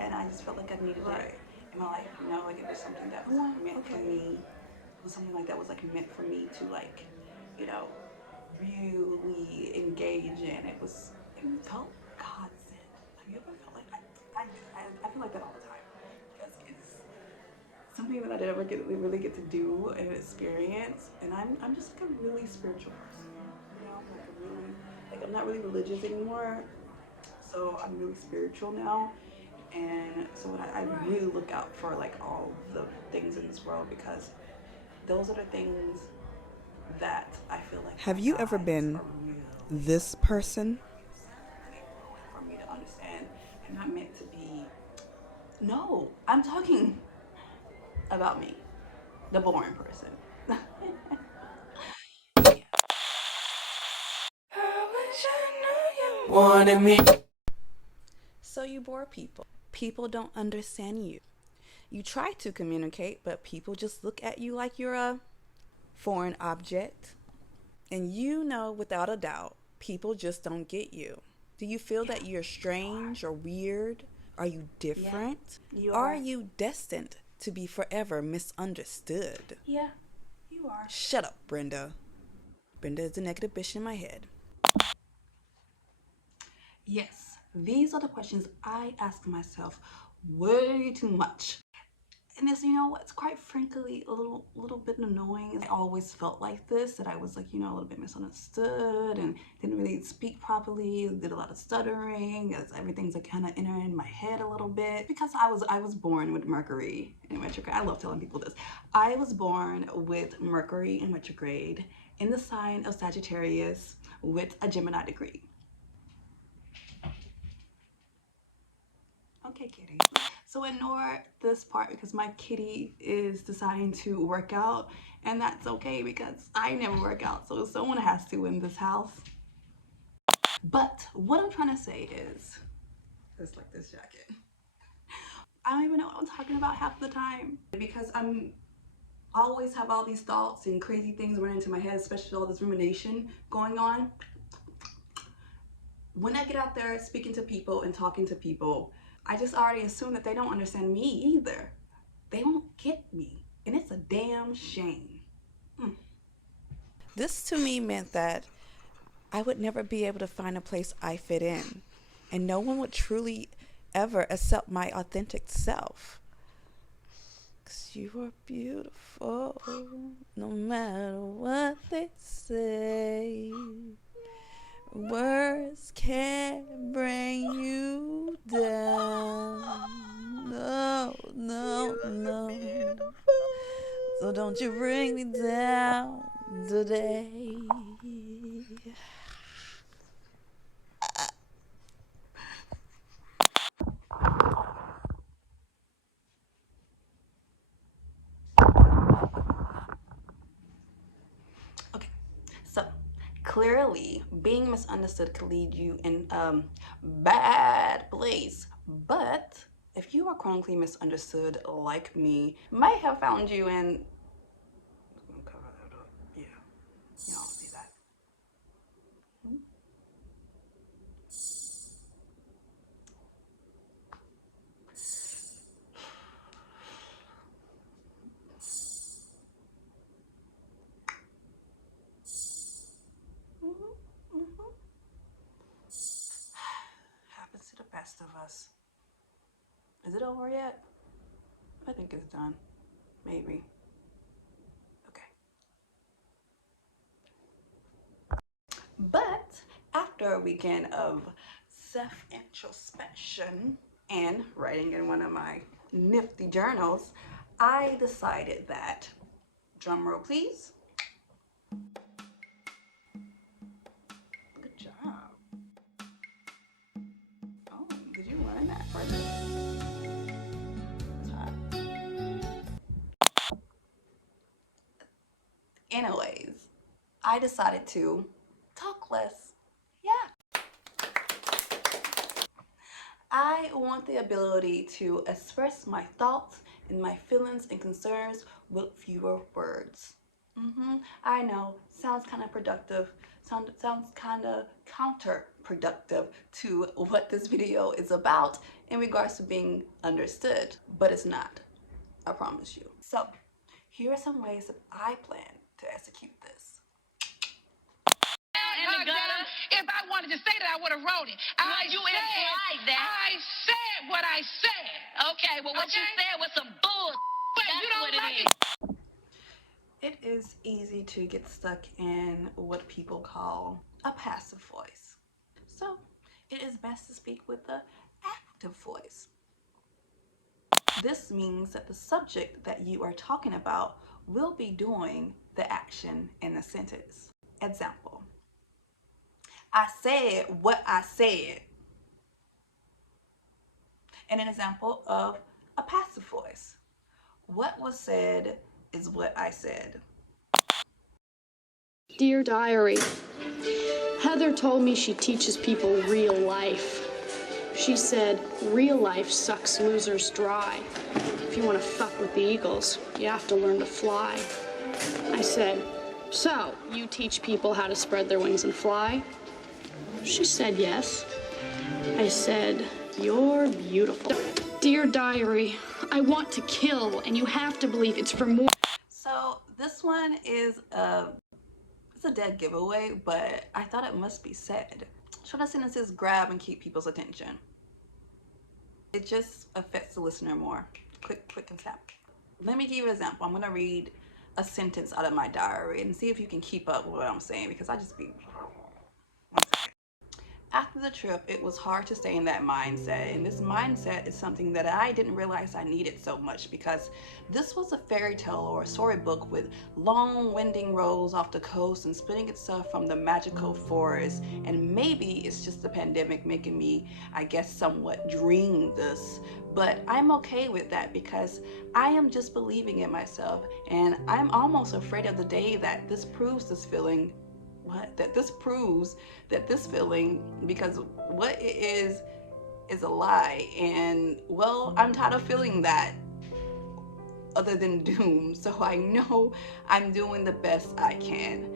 and I just felt like I needed it in my life. You know, like it was something that was meant for me. It was something like that was like meant for me to like, you know, really engage in. It felt God sent. Have you ever felt like I feel like that all the time because it's something that I never really get to do and experience. And I'm just like a really spiritual person. You know, I'm like a really like I'm not really religious anymore. So I'm really spiritual now. And so when I really look out for like all the things in this world because those are the things that I feel like Have my you ever guides been are really this person? for me to understand. I'm not meant to be. No, I'm talking about me, the boring person. Yeah. Wanted me. So you bore people. People don't understand you. You try to communicate, but people just look at you like you're a foreign object. And you know without a doubt, people just don't get you. Do you feel Yeah, that you're you are. strange or weird? Are you Yeah, different? you Are are. you destined to be forever misunderstood? Yeah, you are. Shut up, Brenda. Brenda is the negative bitch in my head. Yes, these are the questions I ask myself way too much. And it's, you know, it's quite frankly a little bit annoying. I always felt like this, that I was like, you know, a little bit misunderstood and didn't really speak properly, did a lot of stuttering, as everything's like kind of entering my head a little bit. Because I was born with Mercury in retrograde. I love telling people this. I was born with Mercury in retrograde in the sign of Sagittarius with a Gemini degree. Okay, kitty. So ignore this part because my kitty is deciding to work out, and that's okay because I never work out, so someone has to in this house. But what I'm trying to say is, just like this jacket. I don't even know what I'm talking about half the time because I always have all these thoughts and crazy things running into my head, especially all this rumination going on. When I get out there speaking to people and talking to people, I just already assume that they don't understand me either. They won't get me. And it's a damn shame. Mm. This to me meant that I would never be able to find a place I fit in, and no one would truly ever accept my authentic self. 'Cause you are beautiful, no matter what they say. Words can't bring you down. No, no, no. So don't you bring me down today. Okay, so clearly being misunderstood could lead you in a bad place. But if you are chronically misunderstood like me, might have found you in. Cover that up. Yeah, you don't see that. Hmm? Mm-hmm. Mm-hmm. Happens to the best of us. Is it over yet? I think it's done. Maybe. Okay. But after a weekend of self introspection and writing in one of my nifty journals, I decided that, drumroll please. Good job. Oh, did you learn that for this? Anyways, I decided to talk less. Yeah. I want the ability to express my thoughts and my feelings and concerns with fewer words. I know, sounds kind of productive. Sounds kind of counterproductive to what this video is about in regards to being understood, but it's not. I promise you. So, here are some ways that I plan to execute this. In the gutter. If I wanted to say that, I would have wrote it. You implied that. I said what I said. Okay, well, what you said was some bull. But you don't like it. It is easy to get stuck in what people call a passive voice. So, it is best to speak with the active voice. This means that the subject that you are talking about will be doing the action in the sentence. Example: I said what I said. And an example of a passive voice: what was said is what I said. Dear Diary, Heather told me she teaches people real life. She said, real life sucks losers dry. If you want to fuck with the Eagles, you have to learn to fly. I said, so, you teach people how to spread their wings and fly? She said yes. I said, you're beautiful. Dear Diary, I want to kill, and you have to believe it's for more. So this one is it's a dead giveaway, but I thought it must be said. Shorter sentences grab and keep people's attention. It just affects the listener more. Quick and snap. Let me give you an example. I'm gonna read a sentence out of my diary and see if you can keep up with what I'm saying, because I just be... One second. After the trip, it was hard to stay in that mindset, and this mindset is something that I didn't realize I needed so much, because this was a fairy tale or a storybook with long winding roads off the coast and splitting itself from the magical forest, and maybe it's just the pandemic making me, I guess, somewhat dream this, but I'm okay with that because I am just believing in myself, and I'm almost afraid of the day that this proves this feeling that this proves that this feeling, because what it is a lie, and well, I'm tired of feeling that other than doom, so I know I'm doing the best I can.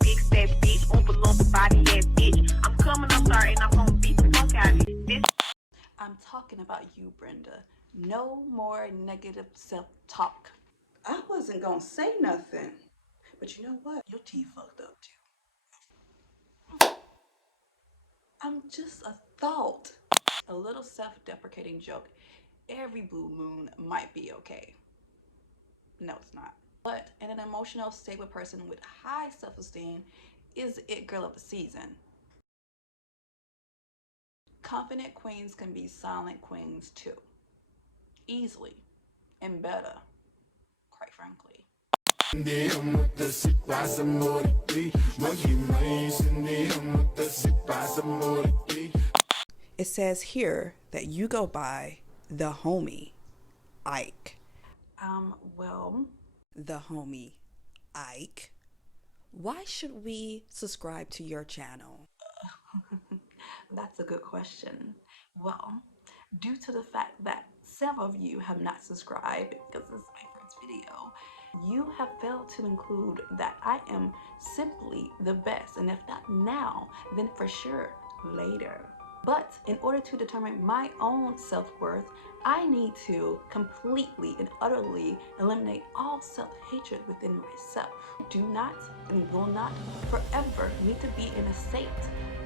Big step bitch, oompa loompa body ass bitch. I'm coming up there and I'm gonna beat the fuck out of you. I'm talking about you, Brenda. No more negative self-talk. I wasn't gonna say nothing, but you know what? Your teeth fucked up too. I'm just a thought. A little self-deprecating joke. Every blue moon might be okay. No, it's not. But in an emotional, stable person with high self-esteem is the it girl of the season. Confident queens can be silent queens too. Easily. And better, quite frankly. It says here that you go by the homie Ike. Well, The homie Ike. Why should we subscribe to your channel? that's a good question. Well, due to the fact that several of you have not subscribed, because this is my first video, you have failed to include that I am simply the best, and if not now, then for sure later. But in order to determine my own self-worth, I need to completely and utterly eliminate all self-hatred within myself. I do not and will not forever need to be in a state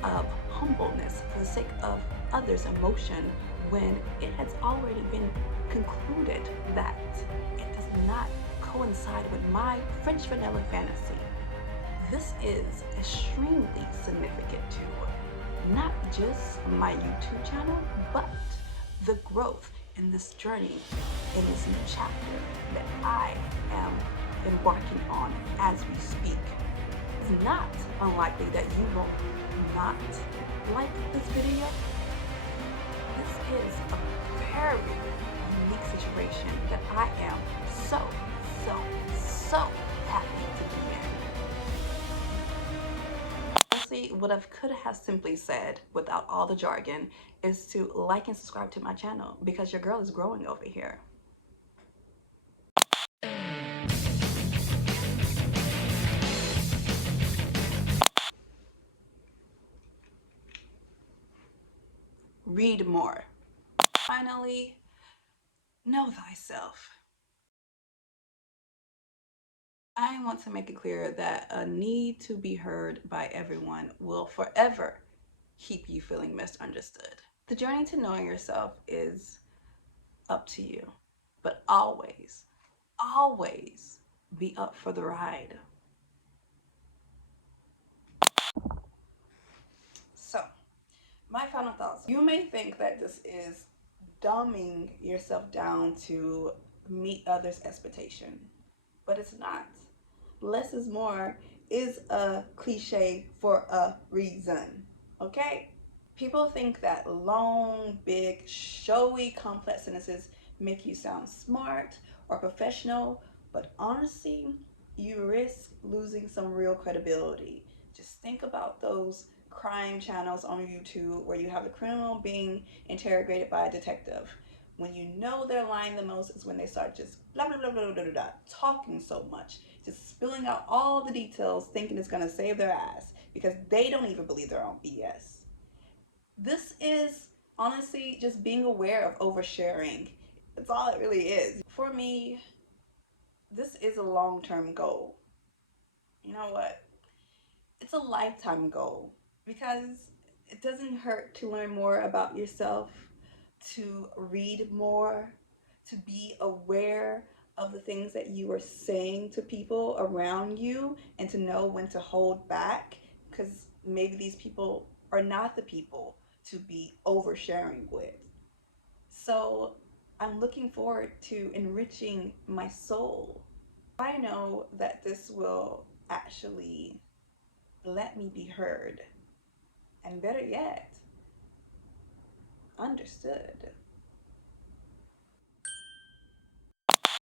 of humbleness for the sake of others' emotion when it has already been concluded that it does not coincide with my French vanilla fantasy. This is extremely significant to not just my YouTube channel, but the growth in this journey, in this new chapter that I am embarking on as we speak. It's not unlikely that you will not like this video. This is a very unique situation that I am so happy to be in. Honestly, what I could have simply said without all the jargon is to like and subscribe to my channel, because your girl is growing over here. Read more. Finally, know thyself. I want to make it clear that a need to be heard by everyone will forever keep you feeling misunderstood. The journey to knowing yourself is up to you, but always, always be up for the ride. So, my final thoughts. You may think that this is dumbing yourself down to meet others' expectation, but it's not. Less is more is a cliche for a reason, okay? People think that long, big, showy, complex sentences make you sound smart or professional, but honestly, you risk losing some real credibility. Just think about those crime channels on YouTube where you have the criminal being interrogated by a detective. When you know they're lying the most is when they start just blah, blah, blah, blah, blah, blah, blah, talking so much, just spilling out all the details, thinking it's going to save their ass because they don't even believe their own BS. This is honestly just being aware of oversharing. That's all it really is. For me, this is a long-term goal. You know what? It's a lifetime goal, because it doesn't hurt to learn more about yourself, to read more, to be aware of the things that you are saying to people around you, and to know when to hold back, because maybe these people are not the people to be oversharing with. So I'm looking forward to enriching my soul. I know that this will actually let me be heard, and better yet, understood.